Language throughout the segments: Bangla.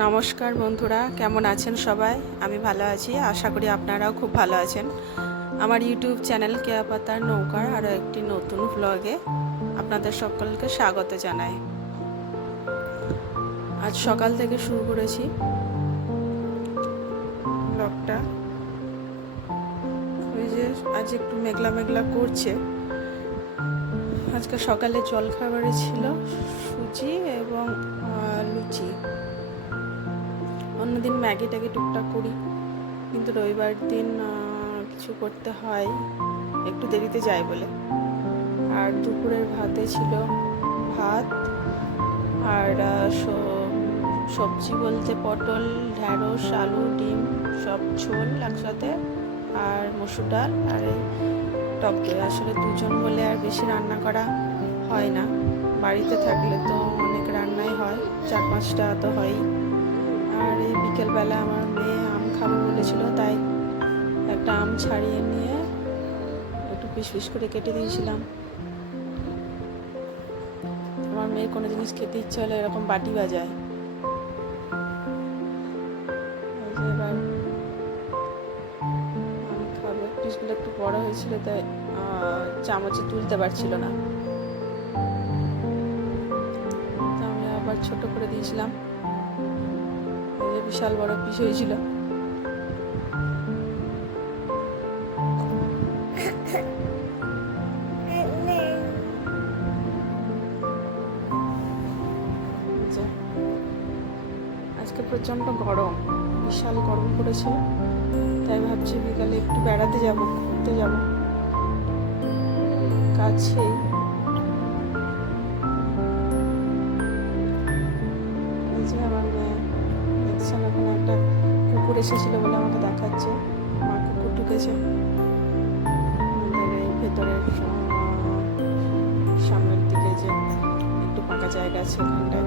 নমস্কার বন্ধুরা, কেমন আছেন সবাই? আমি ভালো আছি, আশা করি আপনারাও খুব ভালো আছেন। আমার ইউটিউব চ্যানেল কেয়া পাতার নৌকার আরও একটি নতুন ব্লগে আপনাদের সকলকে স্বাগত জানাই। আজ সকাল থেকে শুরু করেছি ব্লগটা। ওই যে আজ একটু মেঘলা মেঘলা করছে। আজকে সকালে জলখাবারে ছিল সুজি এবং লুচি। অন্যদিন ম্যাগি ট্যাগি টুকটাক করি, কিন্তু রবিবার দিন কিছু করতে হয়, একটু দেরিতে যাই বলে। আর দুপুরের ভাতে ছিল ভাত আর সবজি বলতে পটল, ঢ্যাঁড়স, আলু, ডিম সব ঝোল একসাথে, আর মসুর ডাল আর এই টক দই। আসলে দুজন বলে আর বেশি রান্না করা হয় না, বাড়িতে থাকলে তো অনেক রান্নাই হয়, 4-5টা তো হয়ই। আর এই বিকেলবেলা আমার মেয়ে আম খাবো বলেছিল, তাই একটা আম ছাড়িয়ে নিয়ে একটু পিস পিস করে কেটে দিয়েছিলাম। আমার মেয়ের কোনো জিনিস খেতে ইচ্ছে হলে এরকম বাটি বাজায়। এবার আম খাবে, পিসগুলো একটু বড় হয়েছিল তাই চামচে তুলতে পারছিল না, তো আমি আবার ছোট করে দিয়েছিলাম। বিশাল বড় পিস হয়েছিল। আজকে প্রচণ্ড গরম, বিশাল গরম পড়েছে, তাই ভাবছি বিকালে একটু বেড়াতে যাব, ঘুরতে যাব কাছেই। এই যে আমার মেয়ে দেখছেন, ওখানে একটা কুকুর এসেছিল বলে আমাকে দেখাচ্ছে, মা কুকুর ঢুকেছে আমাদের এই ভেতরের সামনের দিকে, যে একটু ফাঁকা জায়গা আছে ওখানটায়।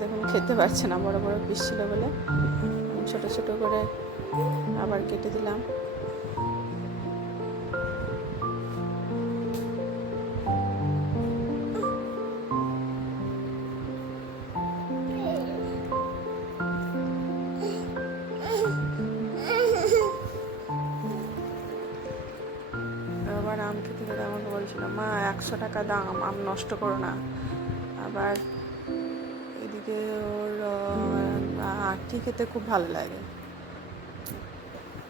দেখুন খেতে পারছে না, বড় বড় পিস ছিল বলে ছোট ছোট করে আবার কেটে দিলাম। আবার আম খেতে গেলে আমাকে বলছিল, মা 100 টাকা দাম, আম নষ্ট করো না। আবার এদিকে ওর আঁটি খেতে খুব ভালো লাগে।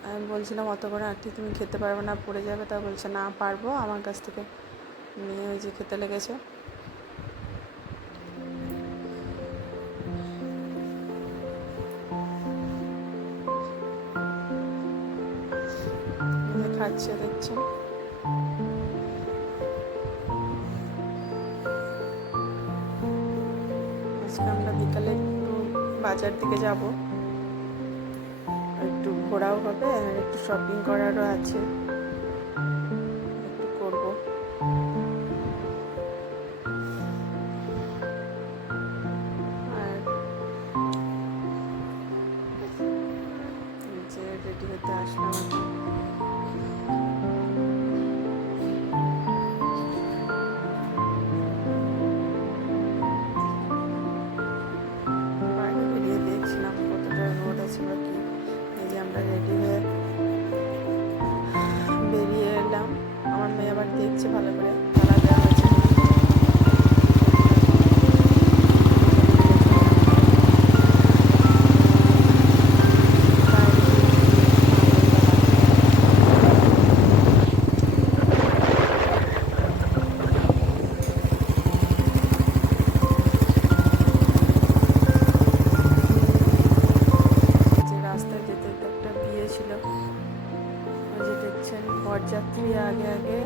আমি বলছিলাম অত করে আঁটি তুমি খেতে পারবে না, পড়ে যাবে। তা বলছে না পারবো, আমার কাছ থেকে নিয়ে ওই যে খেতে লেগেছে। খাচ্ছে দেখছেন। আজকে আমরা বিকালে একটু বাজার দিকে যাব, একটু ঘোরাও হবে আর একটু শপিং করারও আছে, একটু করব। আর যে রেডি হতে আসলাম এখন। বাইরে বেরিয়ে দেখছিলাম কতটা রোদ আছে বা কি। এই যে আমরা রেডি হয়ে বেরিয়ে এলাম, আমার মেয়ে আবার দেখছে ভালো করে তারা দেওয়া হয়েছে। বরযাত্রী আগে আগে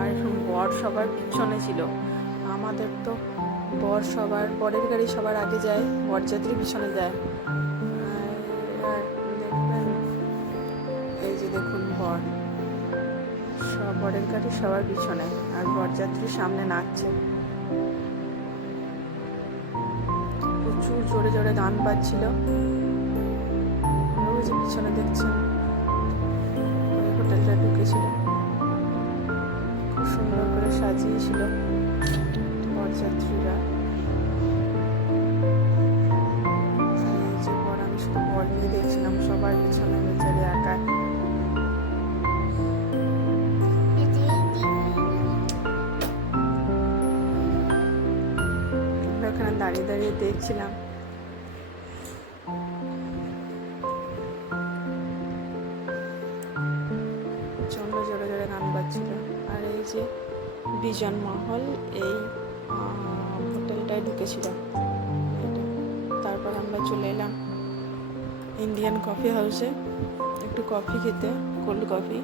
আর বর সবার পিছনে ছিল। আমাদের তো বরের গাড়ি সবার আগে যায়, বরযাত্রী পিছনে যায়। আর দেখবেন এই যে দেখুন বরের গাড়ি সবার পিছনে আর বরযাত্রী সামনে নাচছে। প্রচুর জোরে জোরে গান বাজছিল। ওই যে পিছনে দেখছেন হোটেলটা ঢুকেছিল, খুব সাজিয়েছিল বরযাত্রীরা। এই যে বর, আমি শুধু বর নিয়ে দেখছিলাম, সবার পিছনে বেচারি একা। ওখানে দাঁড়িয়ে দাঁড়িয়ে দেখছিলাম। প্রচন্ড জোরে জোরে গান বাজছিল। আর এই যে বিজন মহল, এই হোটেলটায় ঢুকেছিলাম। তারপর আমরা চলে এলাম ইন্ডিয়ান কফি হাউসে একটু কফি খেতে, কোল্ড কফি।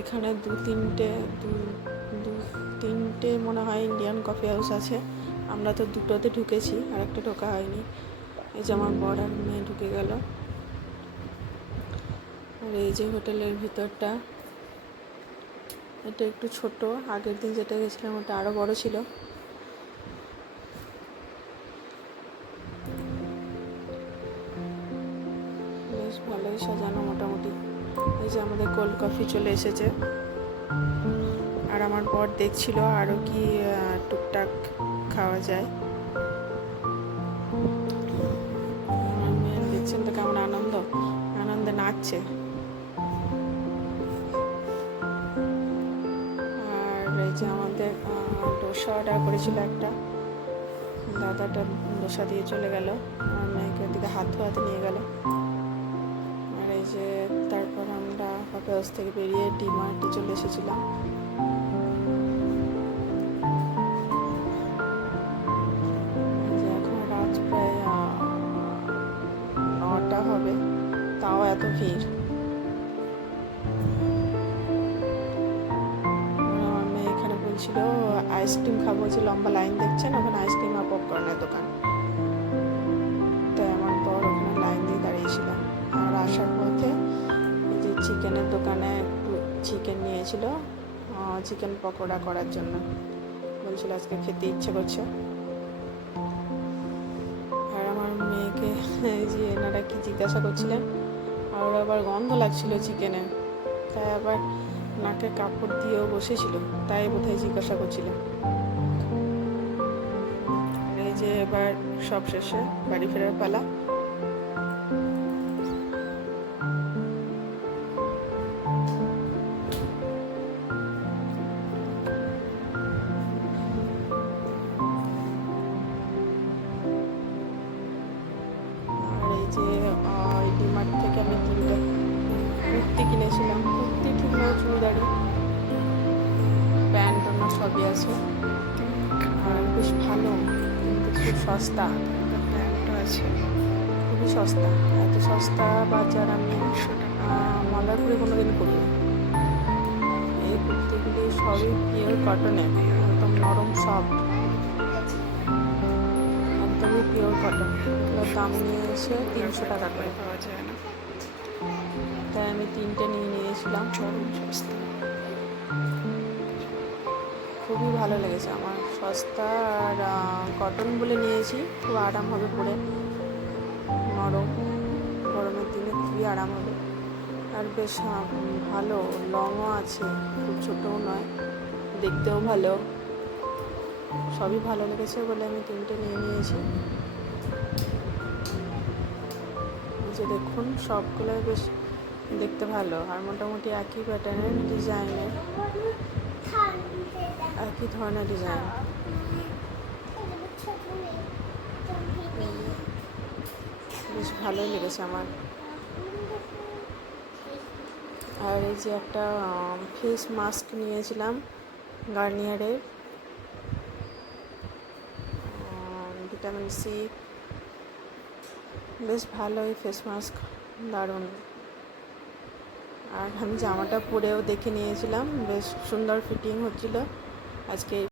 এখানে দু তিনটে মনে হয় ইন্ডিয়ান কফি হাউস আছে। আমরা তো দুটোতে ঢুকেছি, আর একটা ঢোকা হয়নি। এই যে আমার বর আর মেয়ে ঢুকে গেল। আর এই যে হোটেলের ভিতরটা, এটা একটু ছোট। আগের দিন যেটা গেছিলাম ওটা আরও বড় ছিল। বেশ ভালোই সাজানো মোটামুটি। এই যে আমাদের কোল্ড কফি চলে এসেছে। আর আমার বর দেখছিল আরও কি টুকটাক খাওয়া যায়। আমার মেয়ে দেখছেন তো কেমন আনন্দে নাচছে। আর এই যে আমাদের ডোসা অর্ডার করেছিল একটা দাদাটা, ডোসা দিয়ে চলে গেল। আমার মেয়েকে ওদিকে হাতে নিয়ে গেল। আর এই যে তারপর আমরা কফি হাউস থেকে বেরিয়ে ডিমার্টে চলে এসেছিলাম। এখন রাত প্রায় 9টা হবে, তাও এত ভিড়। আমার মেয়ে এখানে বলছিল আইসক্রিম খাবো, যে লম্বা লাইন দেখছেন ওখানে আইসক্রিম আর পপকর্নের দোকান। তাই আমার বর ওখানে লাইন দিয়ে দাঁড়িয়েছিলাম। আর আসার পথে যে চিকেনের দোকানে একটু চিকেন নিয়েছিল, চিকেন পকোড়া করার জন্য বলছিল আজকে খেতে ইচ্ছে করছে। আর আমার মেয়েকে যে এনারা কি জিজ্ঞাসা করছিলেন, আর ওর আবার গন্ধ লাগছিল চিকেনের, তাই আবার নাকে কাপড় দিয়েও বসেছিল, তাই বোধহয় জিজ্ঞাসা করছিলেন। এই যে এবার সব শেষে বাড়ি ফেরার পালা। যে ডিমার্ট থেকে আমি 3টে কুর্তি কিনেছিলাম। কুর্তি ঠিক নয়, চুড়িদারি, প্যান্ট অন্য সবই আছে। আর বেশ ভালো, কিন্তু খুব সস্তা। প্যান্টও আছে, খুবই সস্তা। এত সস্তা বাজার আমি মলারপুরে কোনোদিন করিনি। এই কুর্তিগুলি সবই পিওর কটনে, একদম নরম সফট, একদমই পিওর কটন। এগুলোর দাম নিয়ে এসে 300 টাকা করে, পাওয়া যায় না। তাই আমি 3টে নিয়ে নিয়েছিলাম। খুবই ভালো লেগেছে আমার, সস্তা আর কটন বলে নিয়েছি। খুব আরাম হবে পরে, নরম, গরমের দিনে খুবই আরাম হবে। আর বেশ ভালো, লংও আছে, খুব ছোটও নয়, দেখতেও ভালো। সবই ভালো লেগেছে বলে আমি 3টে নিয়ে নিয়েছি। যে দেখুন সবগুলোই বেশ দেখতে ভালো, আর মোটামুটি একই প্যাটার্নের ডিজাইনের, একই ধরনের ডিজাইন। বেশ ভালোই লেগেছে আমার। আর এই যে একটা ফেস মাস্ক নিয়েছিলাম গার্নিয়ারের, ভিটামিন সি, বেশ ভালোই ফেস মাস্ক, দারুণ। আর আমি জামাটা পরেও দেখে নিয়েছিলাম, বেশ সুন্দর ফিটিং হচ্ছিল। আজকে